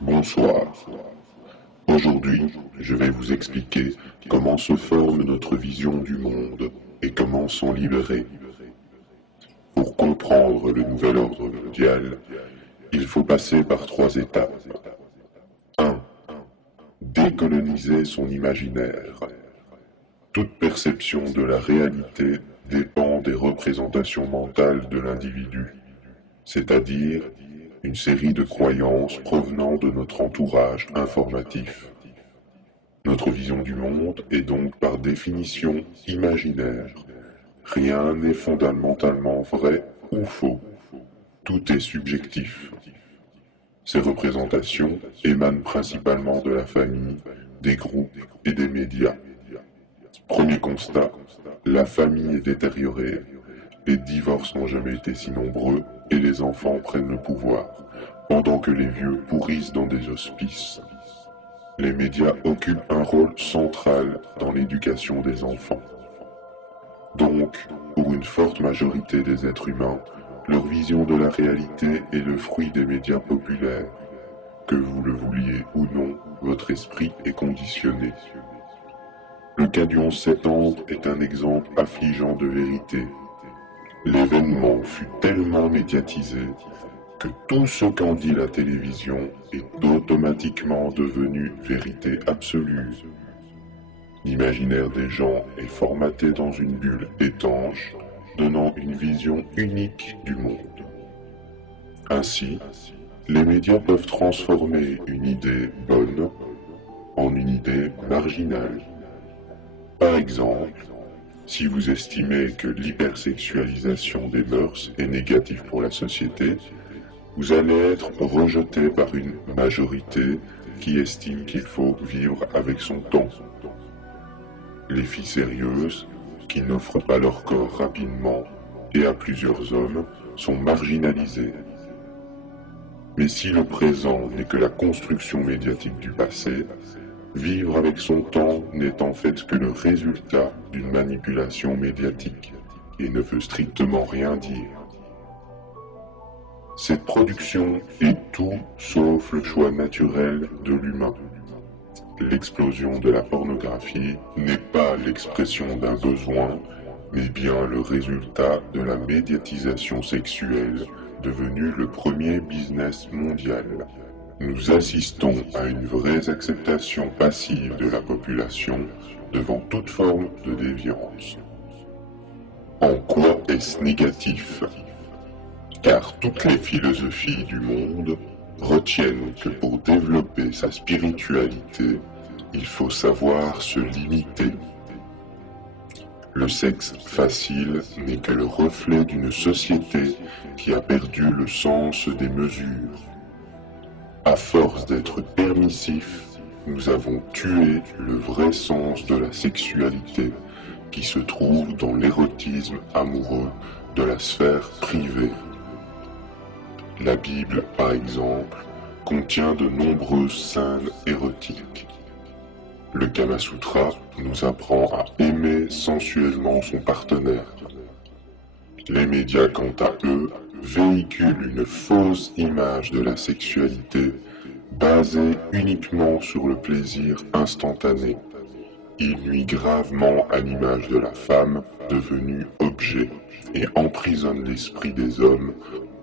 Bonsoir. Aujourd'hui, je vais vous expliquer comment se forme notre vision du monde et comment s'en libérer. Pour comprendre le nouvel ordre mondial, il faut passer par 3 étapes. 1. Décoloniser son imaginaire. Toute perception de la réalité dépend des représentations mentales de l'individu, c'est-à-dire une série de croyances provenant de notre entourage informatif. Notre vision du monde est donc par définition imaginaire. Rien n'est fondamentalement vrai ou faux. Tout est subjectif. Ces représentations émanent principalement de la famille, des groupes et des médias. Premier constat, la famille est détériorée. Les divorces n'ont jamais été si nombreux et les enfants prennent le pouvoir, pendant que les vieux pourrissent dans des hospices. Les médias occupent un rôle central dans l'éducation des enfants. Donc, pour une forte majorité des êtres humains, leur vision de la réalité est le fruit des médias populaires. Que vous le vouliez ou non, votre esprit est conditionné. Le cas du 11 septembre est un exemple affligeant de vérité. L'événement fut tellement médiatisé que tout ce qu'en dit la télévision est automatiquement devenu vérité absolue. L'imaginaire des gens est formaté dans une bulle étanche, donnant une vision unique du monde. Ainsi, les médias peuvent transformer une idée bonne en une idée marginale. Par exemple, si vous estimez que l'hypersexualisation des mœurs est négative pour la société, vous allez être rejeté par une majorité qui estime qu'il faut vivre avec son temps. Les filles sérieuses, qui n'offrent pas leur corps rapidement et à plusieurs hommes, sont marginalisées. Mais si le présent n'est que la construction médiatique du passé, vivre avec son temps n'est en fait que le résultat d'une manipulation médiatique et ne veut strictement rien dire. Cette production est tout sauf le choix naturel de l'humain. L'explosion de la pornographie n'est pas l'expression d'un besoin, mais bien le résultat de la médiatisation sexuelle devenue le premier business mondial. Nous assistons à une vraie acceptation passive de la population devant toute forme de déviance. En quoi est-ce négatif ? Car toutes les philosophies du monde retiennent que pour développer sa spiritualité, il faut savoir se limiter. Le sexe facile n'est que le reflet d'une société qui a perdu le sens des mesures. À force d'être permissif, nous avons tué le vrai sens de la sexualité qui se trouve dans l'érotisme amoureux de la sphère privée. La Bible, par exemple, contient de nombreuses scènes érotiques. Le Kama Sutra nous apprend à aimer sensuellement son partenaire. Les médias, quant à eux, véhiculent une fausse image de la sexualité basée uniquement sur le plaisir instantané. Ils nuisent gravement à l'image de la femme devenue objet et emprisonnent l'esprit des hommes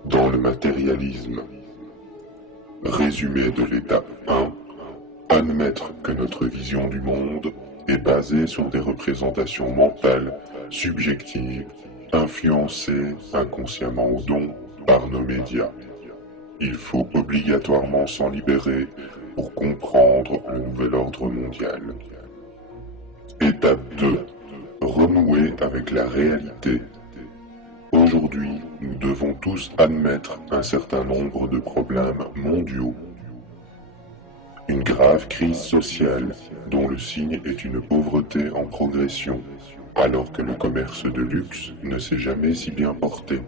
dans le matérialisme. Résumé de l'étape 1, admettre que notre vision du monde est basée sur des représentations mentales, subjectives, influencées inconsciemment ou non par nos médias. Il faut obligatoirement s'en libérer pour comprendre le nouvel ordre mondial. Étape 2. Renouer avec la réalité. Aujourd'hui, nous devons tous admettre un certain nombre de problèmes mondiaux. Une grave crise sociale dont le signe est une pauvreté en progression, alors que le commerce de luxe ne s'est jamais si bien porté.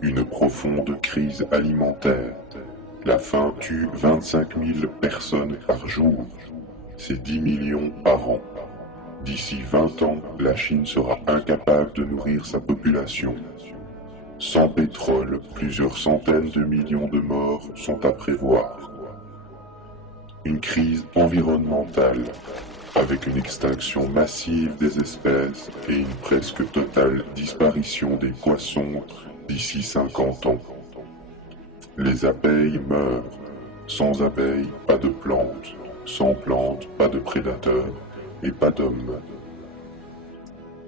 Une profonde crise alimentaire. La faim tue 25 000 personnes par jour. C'est 10 millions par an. D'ici 20 ans, la Chine sera incapable de nourrir sa population. Sans pétrole, plusieurs centaines de millions de morts sont à prévoir. Une crise environnementale, avec une extinction massive des espèces et une presque totale disparition des poissons d'ici 50 ans. Les abeilles meurent. Sans abeilles, pas de plantes. Sans plantes, pas de prédateurs et pas d'hommes.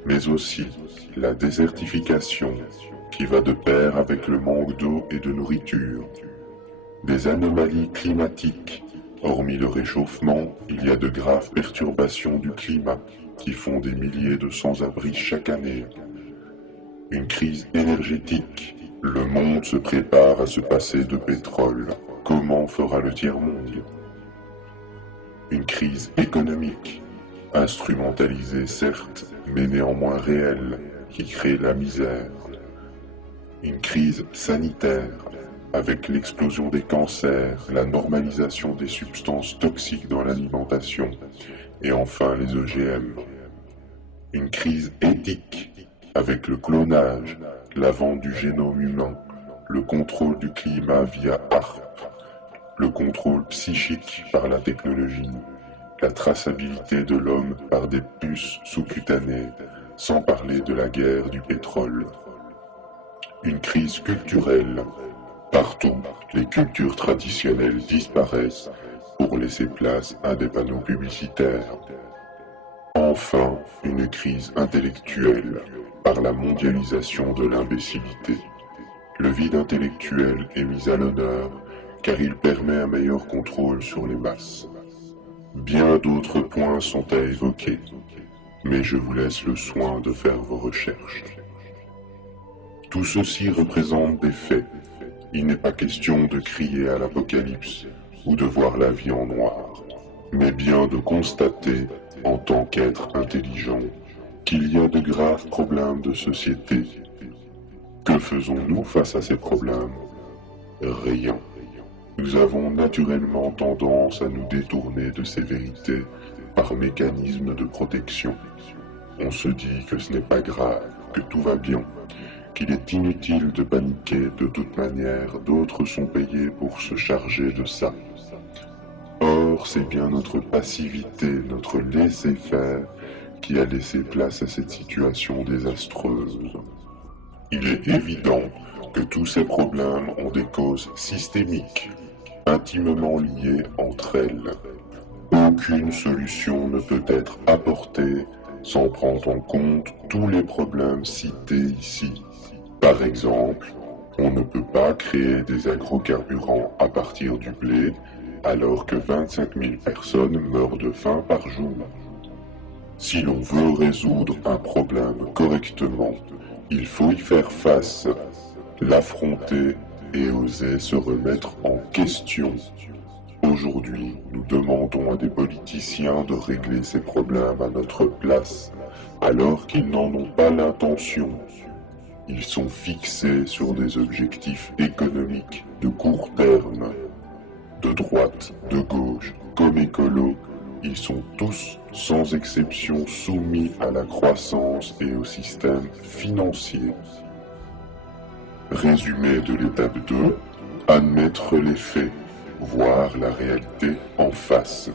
Mais aussi la désertification qui va de pair avec le manque d'eau et de nourriture. Des anomalies climatiques. Hormis le réchauffement, il y a de graves perturbations du climat qui font des milliers de sans-abri chaque année. Une crise énergétique. Le monde se prépare à se passer de pétrole. Comment fera le tiers-monde? Une crise économique. Instrumentalisée certes, mais néanmoins réelle, qui crée la misère. Une crise sanitaire, avec l'explosion des cancers, la normalisation des substances toxiques dans l'alimentation, et enfin les OGM. Une crise éthique, avec le clonage, la vente du génome humain, le contrôle du climat via HAARP, le contrôle psychique par la technologie, la traçabilité de l'homme par des puces sous-cutanées, sans parler de la guerre du pétrole. Une crise culturelle. Partout, les cultures traditionnelles disparaissent pour laisser place à des panneaux publicitaires. Enfin, une crise intellectuelle par la mondialisation de l'imbécilité. Le vide intellectuel est mis à l'honneur car il permet un meilleur contrôle sur les masses. Bien d'autres points sont à évoquer, mais je vous laisse le soin de faire vos recherches. Tout ceci représente des faits. Il n'est pas question de crier à l'apocalypse ou de voir la vie en noir, mais bien de constater, en tant qu'être intelligent, qu'il y a de graves problèmes de société. Que faisons-nous face à ces problèmes? Rien. Nous avons naturellement tendance à nous détourner de ces vérités par mécanisme de protection. On se dit que ce n'est pas grave, que tout va bien, qu'il est inutile de paniquer, de toute manière, d'autres sont payés pour se charger de ça. Or, c'est bien notre passivité, notre laisser-faire, qui a laissé place à cette situation désastreuse. Il est évident que tous ces problèmes ont des causes systémiques, intimement liées entre elles. Aucune solution ne peut être apportée sans prendre en compte tous les problèmes cités ici. Par exemple, on ne peut pas créer des agrocarburants à partir du blé alors que 25 000 personnes meurent de faim par jour. Si l'on veut résoudre un problème correctement, il faut y faire face, l'affronter et oser se remettre en question. Aujourd'hui, nous demandons à des politiciens de régler ces problèmes à notre place, alors qu'ils n'en ont pas l'intention. Ils sont fixés sur des objectifs économiques de court terme. De droite, de gauche, comme écolos, ils sont tous, sans exception, soumis à la croissance et au système financier. Résumé de l'étape 2, admettre les faits, voir la réalité en face.